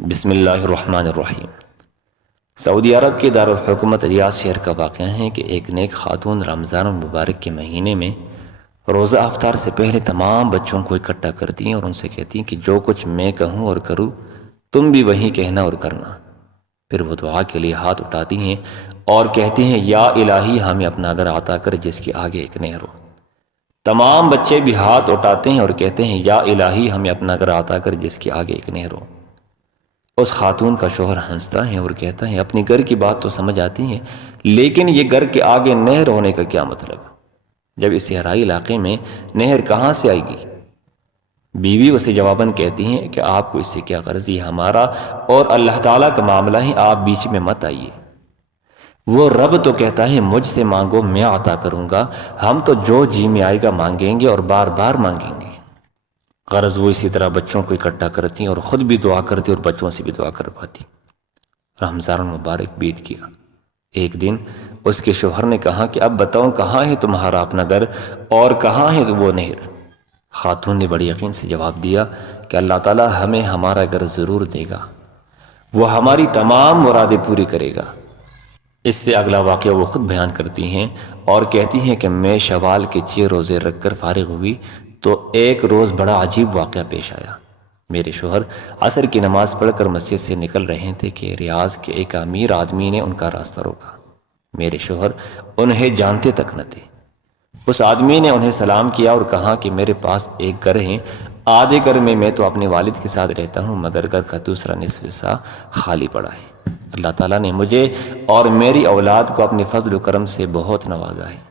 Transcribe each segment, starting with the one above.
بسم اللہ الرحمن الرحیم۔ سعودی عرب کے دارالحکومت ریاض شہر کا واقعہ ہے کہ ایک نیک خاتون رمضان المبارک کے مہینے میں روزہ افطار سے پہلے تمام بچوں کو اکٹھا کرتی ہیں اور ان سے کہتی ہیں کہ جو کچھ میں کہوں اور کروں تم بھی وہی کہنا اور کرنا۔ پھر وہ دعا کے لیے ہاتھ اٹھاتی ہیں اور کہتی ہیں یا الہی ہمیں اپنا گھر عطا کر جس کے آگے ایک نہر ہو۔ تمام بچے بھی ہاتھ اٹھاتے ہیں اور کہتے ہیں یا الہی ہمیں اپنا گھر عطا کر جس کے آگے ایک نہر ہو۔ اس خاتون کا شوہر ہنستا ہے اور کہتا ہے اپنی گھر کی بات تو سمجھ آتی ہے، لیکن یہ گھر کے آگے نہر ہونے کا کیا مطلب؟ جب اس صحرائی علاقے میں نہر کہاں سے آئے گی؟ بیوی اسے جواباً کہتی ہیں کہ آپ کو اس سے کیا غرض، یہ ہمارا اور اللہ تعالیٰ کا معاملہ ہے، آپ بیچ میں مت آئیے۔ وہ رب تو کہتا ہے مجھ سے مانگو میں عطا کروں گا، ہم تو جو جی میں آئے گا مانگیں گے اور بار بار مانگیں گے۔ غرض وہ اسی طرح بچوں کو اکٹھا کرتی اور خود بھی دعا کرتی اور بچوں سے بھی دعا کرواتی۔ رمضان المبارک بیت گیا۔ ایک دن اس کے شوہر نے کہا کہ اب بتاؤ کہاں ہے تمہارا اپنا گھر اور کہاں ہے وہ نہر؟ خاتون نے بڑے یقین سے جواب دیا کہ اللہ تعالیٰ ہمیں ہمارا گھر ضرور دے گا، وہ ہماری تمام مرادیں پوری کرے گا۔ اس سے اگلا واقعہ وہ خود بیان کرتی ہیں اور کہتی ہیں کہ میں شوال کے 6 روزے رکھ کر فارغ ہوئی تو ایک روز بڑا عجیب واقعہ پیش آیا۔ میرے شوہر عصر کی نماز پڑھ کر مسجد سے نکل رہے تھے کہ ریاض کے ایک امیر آدمی نے ان کا راستہ روکا۔ میرے شوہر انہیں جانتے تک نہ تھے۔ اس آدمی نے انہیں سلام کیا اور کہا کہ میرے پاس ایک گھر ہے، آدھے گھر میں تو اپنے والد کے ساتھ رہتا ہوں، مگر گھر کا دوسرا نصف حصہ خالی پڑا ہے۔ اللہ تعالیٰ نے مجھے اور میری اولاد کو اپنے فضل و کرم سے بہت نوازا ہے،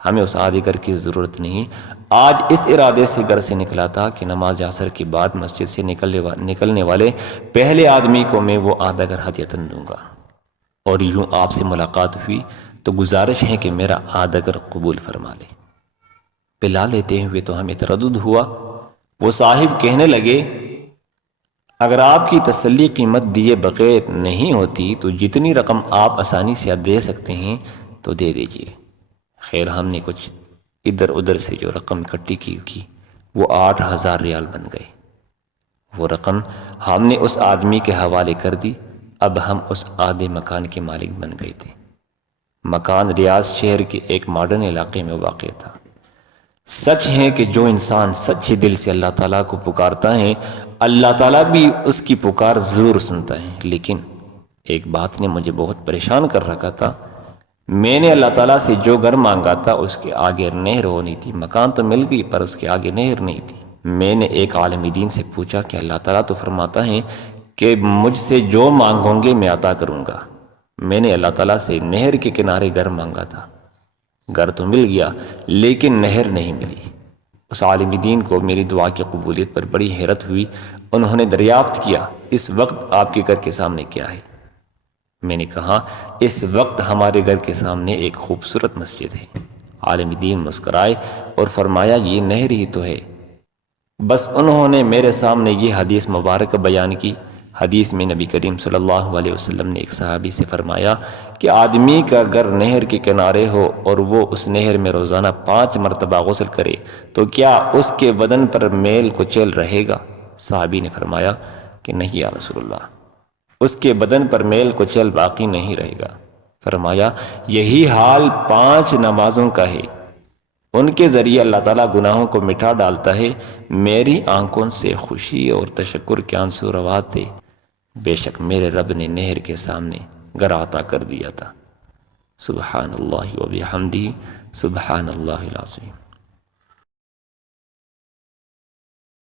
ہمیں اس آدھے گھر کی ضرورت نہیں۔ آج اس ارادے سے گھر سے نکلا تھا کہ نماز عصر کے بعد مسجد سے نکلنے والے پہلے آدمی کو میں وہ آدھا گھر ہدیۃً دوں گا۔ اور یوں آپ سے ملاقات ہوئی تو گزارش ہے کہ میرا آدھا گھر قبول فرما لیں۔ پلا لیتے ہوئے تو ہمیں تردد ہوا۔ وہ صاحب کہنے لگے اگر آپ کی تسلی قیمت دیے بغیر نہیں ہوتی تو جتنی رقم آپ آسانی سے دے سکتے ہیں تو دے دیجیے۔ خیر ہم نے کچھ ادھر ادھر سے جو رقم اکٹھی کی وہ 8,000 ریال بن گئے۔ وہ رقم ہم نے اس آدمی کے حوالے کر دی۔ اب ہم اس آدھے مکان کے مالک بن گئے تھے۔ مکان ریاض شہر کے ایک ماڈرن علاقے میں واقع تھا۔ سچ ہے کہ جو انسان سچے دل سے اللہ تعالیٰ کو پکارتا ہے اللہ تعالیٰ بھی اس کی پکار ضرور سنتا ہے، لیکن ایک بات نے مجھے بہت پریشان کر رکھا تھا۔ میں نے اللہ تعالیٰ سے جو گھر مانگا تھا اس کے آگے نہر ہونی تھی، مکان تو مل گئی پر اس کے آگے نہر نہیں تھی۔ میں نے ایک عالم دین سے پوچھا کہ اللہ تعالیٰ تو فرماتا ہے کہ مجھ سے جو مانگوں گے میں عطا کروں گا۔ میں نے اللہ تعالیٰ سے نہر کے کنارے گھر مانگا تھا، گھر تو مل گیا لیکن نہر نہیں ملی۔ اس عالم دین کو میری دعا کی قبولیت پر بڑی حیرت ہوئی۔ انہوں نے دریافت کیا اس وقت آپ کے گھر کے سامنے کیا ہے؟ میں نے کہا اس وقت ہمارے گھر کے سامنے ایک خوبصورت مسجد ہے۔ عالم دین مسکرائے اور فرمایا یہ نہر ہی تو ہے۔ بس انہوں نے میرے سامنے یہ حدیث مبارک بیان کی۔ حدیث میں نبی کریم صلی اللہ علیہ وسلم نے ایک صحابی سے فرمایا کہ آدمی کا گھر نہر کے کنارے ہو اور وہ اس نہر میں روزانہ 5 مرتبہ غسل کرے تو کیا اس کے بدن پر میل کچیل رہے گا؟ صحابی نے فرمایا کہ نہیں یا رسول اللہ، اس کے بدن پر میل کچیل باقی نہیں رہے گا۔ فرمایا یہی حال 5 نمازوں کا ہے، ان کے ذریعے اللہ تعالیٰ گناہوں کو مٹا ڈالتا ہے۔ میری آنکھوں سے خوشی اور تشکر کے آنسو روا تھے، بے شک میرے رب نے نہر کے سامنے گھر عطا کر دیا تھا۔ سبحان اللہ و بحمدہ، سبحان اللہ العظیم۔